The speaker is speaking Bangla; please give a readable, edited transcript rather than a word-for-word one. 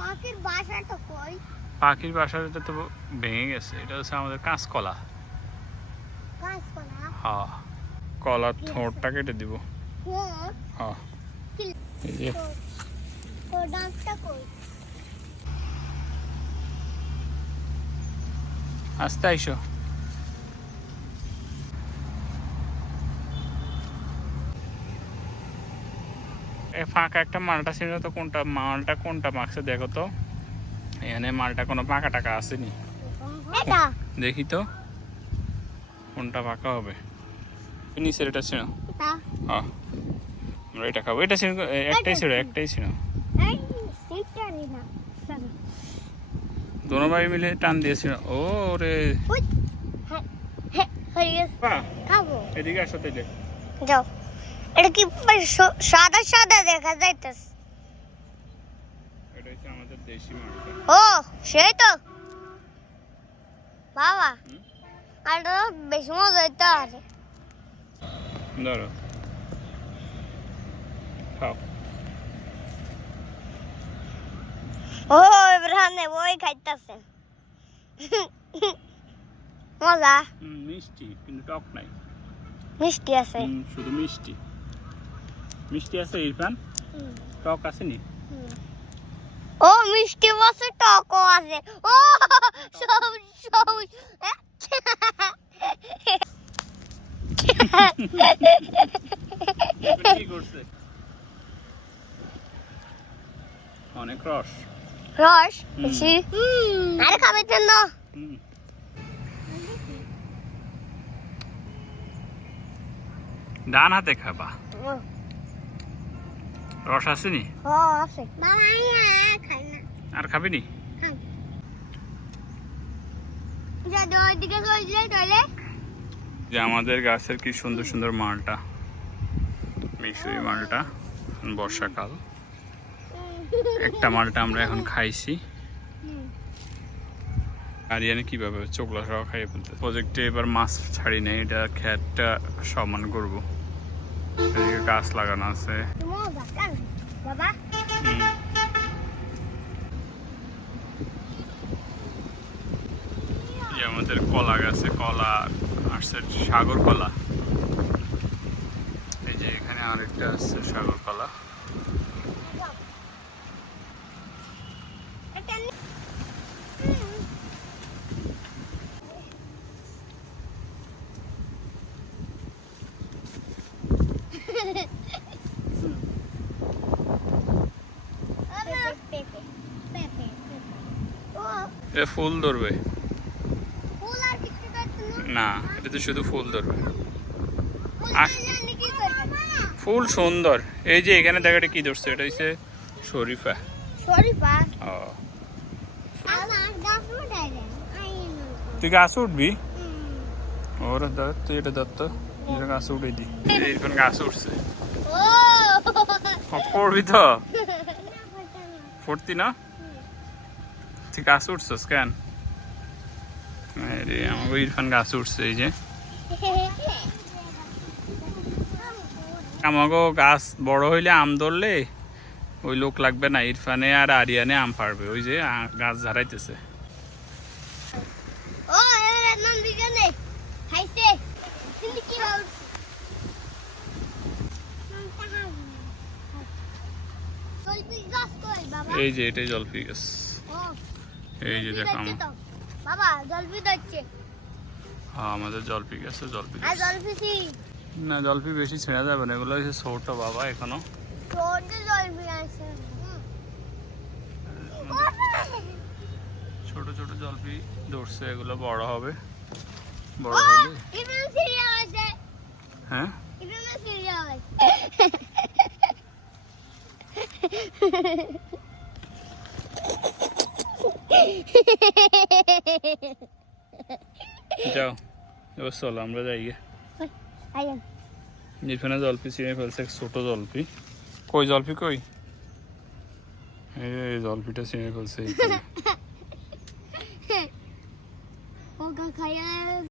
পাখির বাসাটা কই? পাখির বাসাটা তো ভেঙে গেছে। এটা হচ্ছে আমাদের কাঁচকলা। কাঁচকলা? হ্যাঁ, কলার থোঁটটা কেটে দিব। হ্যাঁ, এই যে তো ডাকটা কই? আস্তে আইসো। ফাঁকা একটা মালটা ছিল তো, মালটা কোনটা মাখছে দেখো তো। এখানে মালটা কোনো পাকা টাকা আসেনি। এটা দেখি তো কোনটা পাকা হবে। নিচের এটা ছিল। এটা হ্যাঁ, আমরা এটা খাবো। এটা ছিল, একটাই ছিল। এই সিটটা নি না সারা দোনো ভাই মিলে টান দিয়েছিল। ও রে ওই হয়ে গেছে। পা খাবো। এদিকে আসো তাইলে। যাও। এটা কি সাদা সাদা দেখা যাইতেছে? এটা হচ্ছে আমাদের দেশি মালটা। ও সেই তো বাবা, আর তো বেশি মজা হইতে আছে। ধরো, খাও। ও ইব্রাহিম ওই খাইতেছে মজা। মিষ্টি কিন্তু টক নাই। মিষ্টি আছে। শুধু মিষ্টি মিষ্টি আছে। ইরফান, টক আসেনি। ও মিষ্টি আছে, টকও আছে। ও সব কি করছে? অনেক রস। রস বেশি। আরে খাবে না? ডান হাতে খাবা। রস আসেনি। ও আছে বাবা, খাই না। আর খাবি নি? যদি ওইদিকে চলে যাই তাহলে। যে আমাদের গাছের কি সুন্দর সুন্দর মালটা, মিশরি মালটা। বর্ষাকাল, একটা মালটা আমরা এখন খাইছি। আরিয়ানে কিভাবে চোখলা সহ খাইয়ে ফেলতে। প্রজেক্টে এবার মাছ ছাড়ি নেই, এটা খেতটা সমান করবো। এদিকে গাছ লাগানো আছে। বাবা আমাদের কলা গাছে কলা আসছে, সাগর কলা। এই যে এখানে আরেকটা আছে সাগর কলা। এটা ফুল ধরবে না, এটা তো শুধু ফুল ধরবে। ফুল সুন্দর। এই যে এখানে দেখাটা কি ধরছে, এটা হচ্ছে শরীফা। তুই গাছ উঠবি? ওরা ধর, তুই এটা ধর তো, গাছ উঠে দি। এইখান গাছ উঠছে, পড়বি তো? পড়তি না? তুই গাছ উঠছস কেন? আমাকে ইরফান গাছ উঠছে। এই যে আমাকে গাছ বড় হইলে আম ধরলে ওই লোক লাগবে না, ইরফানে আর আরিয়ানে আম পারবে। ওই যে গাছ ঝাড়াইতেছে। এই যে এটাই জলপি গাছ। এই যে দেখো বাবা জলপি ধরছে। হ্যাঁ, আমাদের জলপি গাছে জলপি আর জলপি না, জলপি বেশি ছেঁড়া যাবে না, এগুলো হচ্ছে ছোট বাবা এখনো। ছোট জলপি আছে, ছোট ছোট জলপি ধরছে, এগুলো বড় হবে। বড় হলে হ্যাঁ যাও, এবার চলো আমরা যাই। এখানে জলপি ছিঁড়ে ফেলছে, ছোট জলপি। কই জলপি কই? এই জলপিটা ছিঁড়ে ফেলছে।